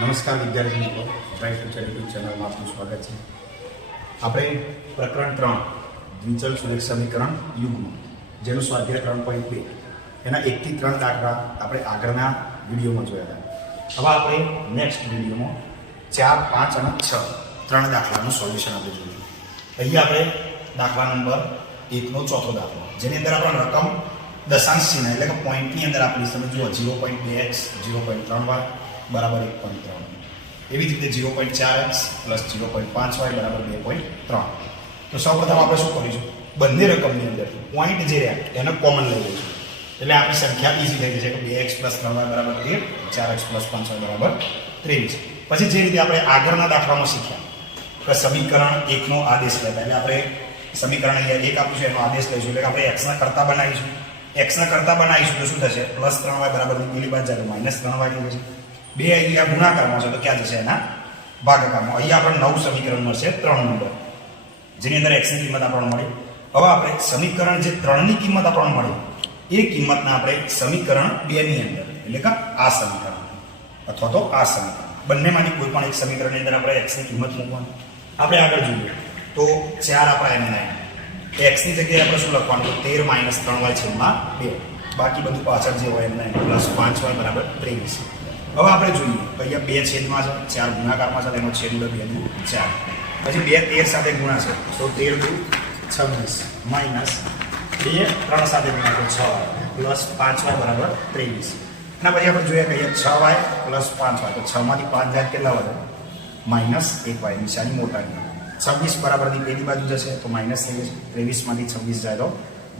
નમસ્કાર વિદ્યાર્થી મિત્રો, બ્રાઇટ ફ્યુચર યુટ્યુબ ચેનલમાં આપનું સ્વાગત છે. આપણે પ્રકરણ 3 દ્વિચલ સુરેખ સમીકરણ યુગ્મ જેનું સ્વાધ્યાય 3.2 એના 1 થી 3 દાખલા આપણે આગળના વિડીયોમાં જોયા હતા. હવે આપણે નેક્સ્ટ વિડીયોમાં 4, 5 અને 6 ત્રણ દાખલાનું સોલ્યુશન આપણે જોઈશું. અહીંયા આપણે દાખલા નંબર 1 નો ચોથો દાખલો, જેની અંદર આપણે રકમ દશાંશ ચિહ્ન એટલે કે પોઈન્ટની અંદર આપણી તમે જુઓ 0.2x 0.3y બરાબર 1.3, એવી જ રીતે 0.4x પ્લસ 0.5y બરાબર 2.3. તો સૌપ્રથમ આપણે શું કરીશું, બંને રકમની અંદર પોઈન્ટ જે રહ્યા એને કોમન લઈ લઈશું, એટલે આપણી સંખ્યા ઈઝી થઈ જશે કે 2x પ્લસ 3y બરાબર 13, 4x પ્લસ 5y બરાબર 23. પછી જે રીતે આપણે આગળના દાખલામાં શીખ્યા કે સમીકરણ 1 નો આદેશ લેતા, એટલે આપણે સમીકરણ અહીંયા 1 આપ્યું છે એનો આદેશ લઈશું, એટલે આપણે x ના કરતા બનાવીશું. x ના કરતા બનાવીશું તો શું થશે, પ્લસ 3y બરાબર પેલી બાજુ જાય તો માઇનસ 3y થઈ જશે. બે અહીંયા ગુણાકારમાં છે તો ક્યાં જશે, એના ભાગાકારમાં. અહીંયા આપણે નવું સમીકરણ મળશે 3 નંબર, જેની અંદર x ની કિંમત આપણને મળી. હવે આપણે સમીકરણ જે 3 ની કિંમત આપણને મળી એ કિંમતના આપણે સમીકરણ 2 ની અંદર, એટલે કે આ સમીકરણ અથવા તો આ સમીકરણ, બંનેમાંથી કોઈ પણ એક સમીકરણની અંદર આપણે x ની કિંમત મૂકવાની. આપણે આગળ જોઈએ તો 4 આપણા એમ x ની જગ્યાએ આપણે શું લખવાનું, તો 13 માઇનસ 3y છેદમાં 2, બાકી બધું પાછળ જે હોય એમ પ્લસ 5y બરાબર 23. હવે આપણે જોઈએ તો અહીંયા 2 છેદમાં છે, 4 ગુણાકારમાં છે, એનો છેદ ઉડે 2 દુ 4, પછી 2 13 સાથે ગુણા છે તો 13 દુ 26 માઇનસ 2 3 સાથે ગુણા તો 6 પ્લસ 5y બરાબર 23. એના પછી આપણે જોઈએ કે અહીંયા 6y પ્લસ 5y, તો 6 માંથી 5 જાય કેટલા વધે, માઇનસ 1y, નિશાની મોટાની. 26 બરાબરની પેલી બાજુ જશે તો માઇનસ થઈ જશે, 23 માંથી 26 જાય તો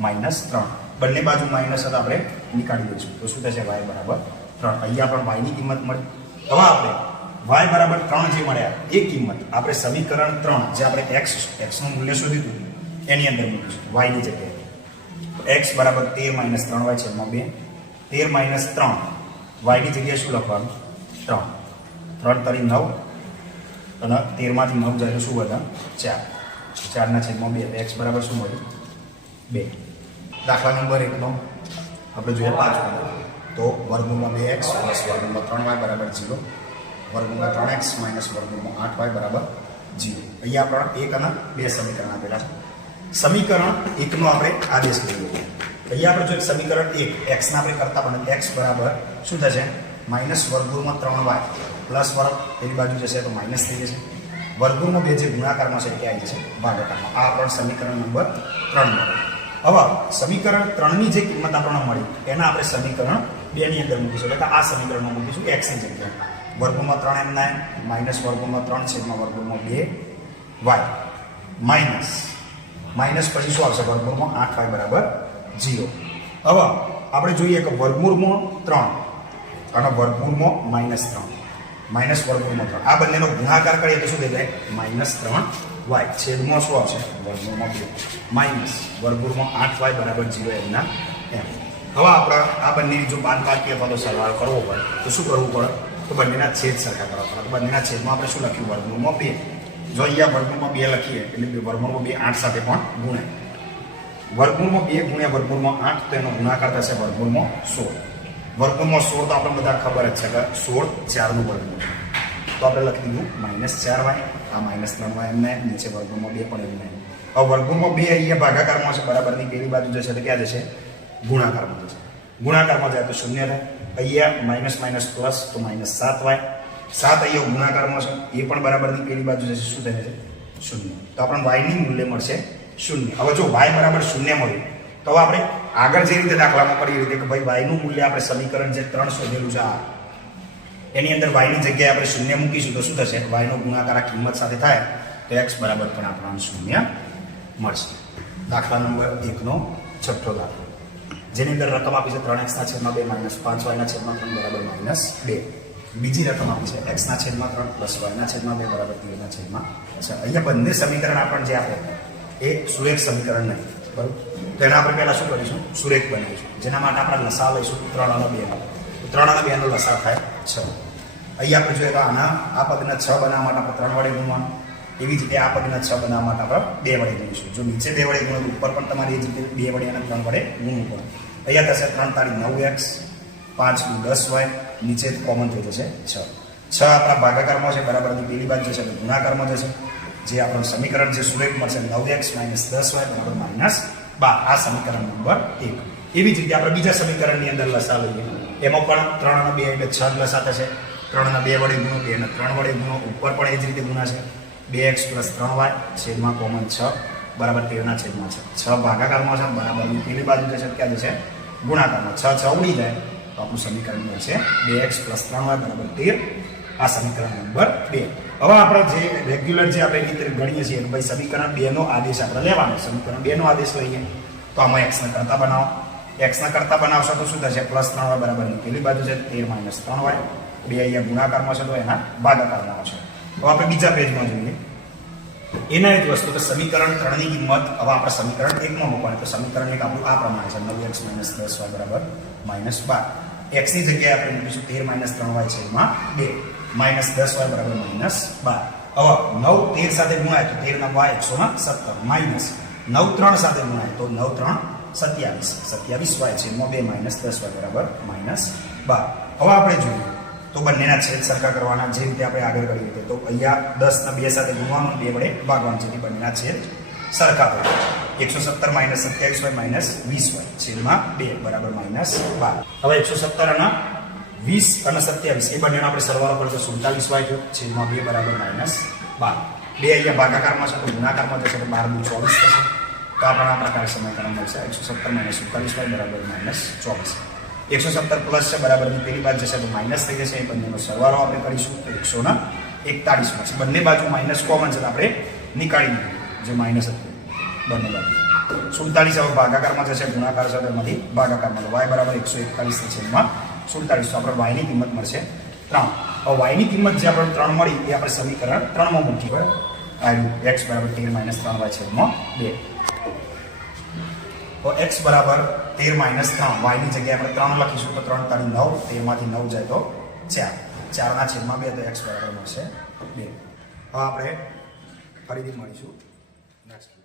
માઇનસ 3, બંને બાજુ માઇનસ હતા આપણે નીકાળી દઈશું તો શું થશે, y બરાબર 3. અહીંયા પણ y ની કિંમત મળી. હવે આપણે y બરાબર 3 જે મળ્યા એ કિંમત આપણે સમીકરણ 3 જે આપણે x નું મૂલ્ય શોધ્યું હતું એની અંદર મૂકીશું y ની જગ્યાએ. x બરાબર 13 માઇનસ 3y છેદમાં 2, 13 માઇનસ 3 y ની જગ્યાએ શું લખવાનું, 3, 3 તરી 9 અને 13 માંથી 9 જાય તો શું વધે, 4, 4 ના છેદમાં 2, x બરાબર શું મળ્યું, 2. દાખલા નંબર 1 નો આપણે જોઈએ 5 તો વર્ગમૂળમાં 2x પ્લસ વર્ગમૂળમાં 3y બરાબર 0, વર્ગમૂળમાં 3x માઇનસ વર્ગમૂળમાં 8y બરાબર 0. અહીંયા આપણા 1 અને 2 સમીકરણ આપેલા છે. સમીકરણ 1 નો આપણે આદેશ લઈએ. અહીંયા આપણે જો સમીકરણ 1 x ના આપણે કરતા પણ x બરાબર શું થશે, માઇનસ વર્ગમૂળમાં 3y પ્લસ વર્ગ પેલી બાજુ જશે તો માઇનસ થઈ જશે, વર્ગમૂળમાં 2 જે ગુણાકારમાં છે એ આવી જશે ભાગાકારમાં. આ આપણો સમીકરણ નંબર 3 મળે. હવે સમીકરણ 3 ની જે કિંમત આપણને મળી એના આપણે સમીકરણ 2 ની અંદર મૂકીશું, એટલે આ સમીકરણમાં મૂકીશું x ની જગ્યાએ. વર્ગમૂળમાં 3m9 માઇનસ વર્ગમૂળમાં 3 છેદમાં વર્ગમૂળમાં 2y માઇનસ પછી શું આવશે, વર્ગમૂળમાં 8y બરાબર 0. હવે આપણે જોઈએ કે વર્ગમૂળમાં 3 અને વર્ગમૂળમાં માઇનસ 3 માઇનસ વર્ગમૂળમાં 3 આ બંનેનો ગુણાકાર કરીએ તો શું થઈ જાય, માઇનસ 3y છેદમાં શું આવશે, વર્ગમૂળમાં 2 માઇનસ વર્ગમૂળમાં 8y બરાબર 0 એમના એમ. હવે આપણે આ બંનેની જો બાદબાકી અથવા તો સરવાળો કરવો પડે તો શું કરવું પડે, તો બંનેના છેદ સરખા કરવા પડે. તો બંનેના છેદમાં આપણે શું લખ્યું, વર્ગમૂળમાં 2. જો અહીંયા વર્ગમૂળમાં 2 લખીએ એટલે વર્ગમૂળમાં 2 8 સાથે પણ ગુણે, વર્ગમૂળમાં 2 ગુણ્યા વર્ગમૂળમાં 8 તો એનો ગુણાકાર થશે વર્ગમૂળમાં 16. વર્ગમૂળમાં 16 તો આપણે બધા ખબર જ છે કે 16 4 નું વર્ગમૂળ, તો આપણે લખી દીધું માઇનસ 4y, આ માઇનસ 3y એમને નીચે વર્ગમૂળમાં 2 પણ એમને. હવે વર્ગમૂળમાં 2 અહીંયા ભાગાકારમાં છે, બરાબરની પેલી બાજુ જશે તો ક્યાં જશે, ગુણાકારમાં જશે. ગુણાકારમાં જાય તો 0 થાય. અહીંયા માઇનસ માઇનસ પ્લસ તો માઇનસ 7y, 7 અહીંયા ગુણાકારમાં છે એ પણ બરાબરની પેલી બાજુ જશે, શું થાય છે, 0. તો આપણને y ની મૂલ્ય મળશે 0. હવે જો y બરાબર 0 મળ્યું તો આપણે આગળ જે રીતે દાખલામાં કરીએ રીતે કે ભાઈ y નું મૂલ્ય આપણે સમીકરણ જે 3 શોધેલું છે આ એની અંદર y ની જગ્યાએ આપણે 0 મૂકીશું તો શું થશે, y નો ગુણાકાર આ કિંમત સાથે થાય તો x બરાબર પણ આપણને 0 મળશે. દાખલા નંબર 1 નો છઠ્ઠો દાખલો, જેની અંદર રકમ આપી છે 3x ના છેદમાં 2 માઇનસ 5y ના છેદમાં 3 બરાબર માઇનસ 2. બીજી રકમ આપી છે x ના છેદમાં 3 પ્લસ y ના છેદમાં 2 બરાબર 13 ના છેદમાં. અહીંયા બંને સમીકરણ આપણને જે આપે એ સુરેખ સમીકરણ નહીં, બરાબર. તો એના આપણે પહેલા શું કરીશું, સુરેખ બનાવીશું, જેના માટે આપણે લસા લઈશું 3 અને 2 નો. 3 અને 2 નો લસા થાય 6. અહીંયા આપણે જોઈએ કે આના આ પદના 6 બનાવવા માટે આપણે 3 વડે ગુણવાનું, એવી જ રીતે આ પદના 6 બનાવવા માટે આપણે 2 વડે ગુણીશું. જો નીચે 2 વડે ગુણો ઉપર પણ તમારે એ જ રીતે 2 વડે અને 3 વડે ગુણવું પડે. અહીંયા થશે 3 તારી 9x, 5 × 10y, નીચે કોમન થઈ જશે 6. 6 આપણા ભાગાકારમાં છે બરાબરની પેલી બાજુ જશે તો ગુણાકારમાં જશે. જે આપણું સમીકરણ છે સુરેખ મળશે 9x - 10y બરાબર -12. આ સમીકરણ નંબર 1. એવી જ રીતે આપણે બીજા સમીકરણની અંદર લસા લઈએ. એમાં પણ 3 અને 2 એટલે 6 જ લસા થશે. 3 અને 2 વડે ગુણો, 2 અને 3 વડે ગુણો, ઉપર પણ એ જ રીતે ગુણાશે. 2x + 3y છેદમાં કોમન 6 બરાબર 13 ના છેદમાં 6 ભાગાકારમાં છે બરાબરની પેલી બાજુ જશે ક્યાં જશે ગુણાકારમાં. 6 6 ઉડી જાય તો આપણું સમીકરણ મળશે 2x + 3y બરાબર 13. આ સમીકરણ નંબર 2. હવે આપણે જે રેગ્યુલર જે આપણે રીતે ગણીએ છીએ કે ભાઈ સમીકરણ 2 નો આદેશ આપણે લેવાનો. સમીકરણ 2 નો આદેશ લઈએ તો આમાં x ના કરતા બનાવો. x ના કરતા બનાવશો તો શું થશે +3y બરાબરની પેલી બાજુ છે 13 - 3y. 2 અહીંયા ગુણાકારમાં છે તો એના ભાગાકારમાં આવશે. હવે આપણે બીજા પેજમાં જોઈએ એના જ વસ્તુ કે સમીકરણ 3 ની કિંમત હવે આપણે સમીકરણ 1 માં મૂકવાની. તો સમીકરણ 1 આપણું આ પ્રમાણે છે 9x - 10y બરાબર -12. x ની જગ્યાએ આપણે મૂકીશું 13 - 3y છેદમાં 2 -10y બરાબર -12. હવે 9 13 સાથે ગુણાય તો 13 ના y 117 માઇનસ 9 3 સાથે ગુણાય તો 9 3 27 27y છેદમાં 2 -10y બરાબર -12. હવે આપણે જોઈએ તો બંનેના છેદ સરખા કરવાના. જે રીતે આપણે આગળ કરી રીતે તો અહીંયા 10 ના 2 સાથે ગુણવાનું, 2 વડે ભાગવાનું, જેથી બંનેના છેદ સરખા થાય. 117 - 27y - 20y છેદમાં 2 બરાબર -12. હવે 117 અને 20 અને 27 એ બંનેનો આપણે સરવાળો કરજો 47y થયો છેદમાં 2 બરાબર -12. 2 અહીંયા ભાગાકારમાં છે તો ગુણાકારમાં જશે તો 12 નું 24 થશે. તો આપણને આ પ્રકાર સમીકરણ મળશે 117 - 47y બરાબર -24. 117 પ્લસ છે બરાબરની પેલી બાજુ જશે તો માઇનસ થઈ જશે. એ બંનેનો સરવાળો આપણે કરીશું તો 141 મળશે. બંને બાજુ માઇનસ કોમન છે તો આપણે નીકાળી દઈએ જે માઇનસ હતું બંને બાજુ. 47 હવે ભાગાકારમાં જશે, ગુણાકાર છે એમાંથી ભાગાકારમાં y બરાબર 141 છેદમાં 47. તો આપણે y ની કિંમત મળશે 3. હવે y ની કિંમત જે આપણે 3 મળી એ આપણે સમીકરણ 3 માં મૂકી હોય. x બરાબર 13 - 3y છેદમાં 2. તો x બરાબર 13 - 3 y ની જગ્યાએ આપણે 3 લખીશું તો 3 તારી 9, 13 માંથી 9 જાય તો 4. 4 ના છેદમાં 2 તો x બરાબર મળશે 2. હવે આપણે ફરીથી મળીશું નેક્સ્ટ.